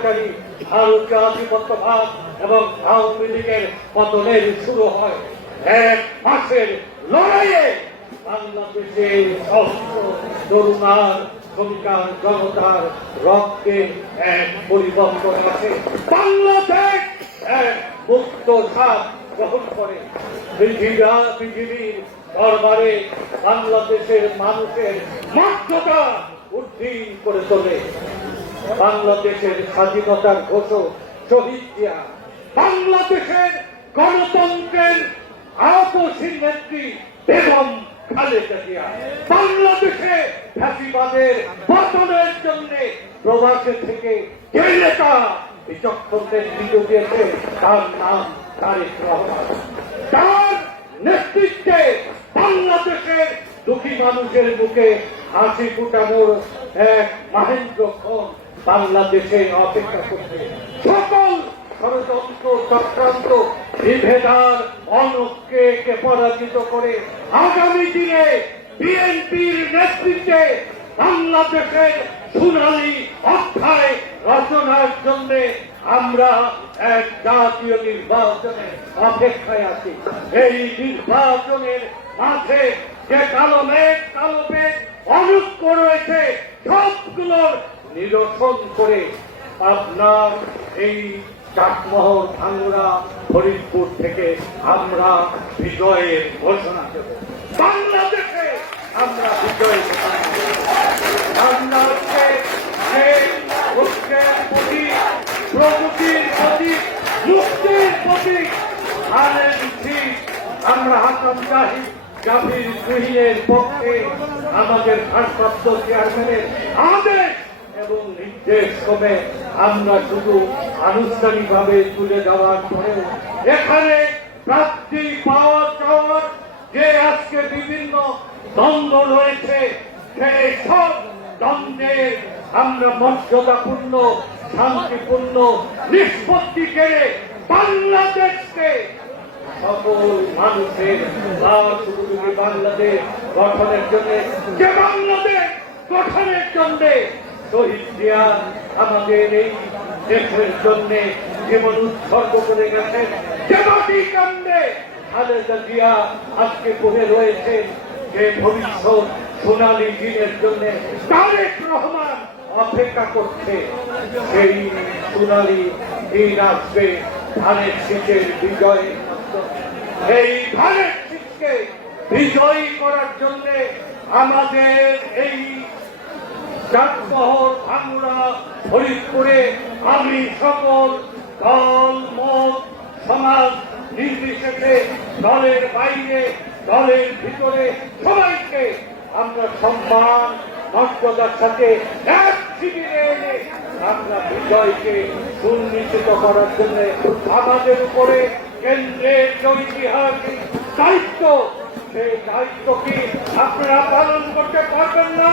স্বৈরাচারী ভারতীয় আধিপত্যবাদ এবং আওয়ামী লীগের পতনের শুরু হয়। 1 মাসের লড়াইয়ে বাংলাদেশের সহস্র তরুণার শ্রমিকার জনতার রক্তে এক পরিবর্তন আছে। বাংলাদেশ এক মুক্ত সাপ গ্রহণ করে। পৃথিবীর দরবারে বাংলাদেশের মানুষের মর্যাদা উদ্দিন করে তোলে। বাংলাদেশের স্বাধীনতার ঘোষক শহীদ জিয়া, বাংলাদেশের গণতন্ত্রের আদর্শীল নেত্রী বেগম খালেদা জিয়া, বাংলাদেশে ফ্যাসিবাদের পতনের জন্য প্রবাসে থেকে যে নেতা বিচক্ষণদের নিয়োগ দিয়েছে তার নাম তারেক রহমান। তার নেতৃত্বে বাংলাদেশের দুঃখী মানুষের মুখে হাসি ফুটানোর এক মহেন্দ্রক্ষণ বাংলাদেশে অপেক্ষা করছে। সকল ষড়যন্ত্র চক্রান্ত বিভেদার অনকে পরাজিত করে আগামী দিনে বিএনপির নেতৃত্বে বাংলাদেশের সোনালী অধ্যায় রচনার জন্য আমরা এক জাতীয় নির্বাচনের অপেক্ষায় আছি। এই নির্বাচনের মাঝে যে কালো মেঘ অনুক্ষ রয়েছে সবগুলোর নিরসন করে আপনার এই চাটমোহর, ভাঙ্গুড়া, ফরিদপুর থেকে আমরা বিজয়ের ঘোষণা দেব। বাংলাদেশে আমরা বিজয়ের ঘোষণা দেব। বাংলাদেশে যে ঐক্যের প্রতীক, প্রগতির প্রতীক, মুক্তির প্রতীক আমরা হাসান জাফির তুহিনের পক্ষে আমাদের ভারপ্রাপ্ত চেয়ারম্যানের আদেশ এবং নির্দেশ ক্রমে আমরা শুধু আনুষ্ঠানিকভাবে তুলে দেওয়ার পরেও এখানে প্রার্থী পাওয়া চাওয়ার যে আজকে বিভিন্ন দ্বন্দ্ব রয়েছে, সেই সব দ্বন্দ্বের আমরা মর্যাদাপূর্ণ, শান্তিপূর্ণ নিষ্পত্তি করে বাংলাদেশকে সকল মানুষের বাংলাদেশ গঠনের জন্য, যে বাংলাদেশ গঠনের জন্য শহীদ জিয়া আমাদের এই দেশের জন্য জীবন উৎসর্গ করে গেছেন, যে মাটি কান্দে খালেদা জিয়া আজকে পড়ে রয়েছে, যে ভবিষ্যৎ সোনালী দিনের জন্য তারেক রহমান অপেক্ষা করছে, সেই সোনালী দিন আসবে ধানের শীষের বিজয়। এই ধানের শীষকে বিজয়ী করার জন্য আমাদের এই চাটমোহর, ভাঙ্গুড়া, ফরিদপুরে আমি সকল দল, মত, সমাজ নির্বিশেষে দলের বাইরে দলের ভিতরে সবাইকে আমরা সম্মান মর্যাদার সাথে এক শিবিরে এনে আমরা বিজয়কে সুনিশ্চিত করার জন্য আমাদের উপরে কেন্দ্রের ঐতিহাসিক দায়িত্ব, সেই দায়িত্ব কি আপনারা পালন করতে পারবেন না?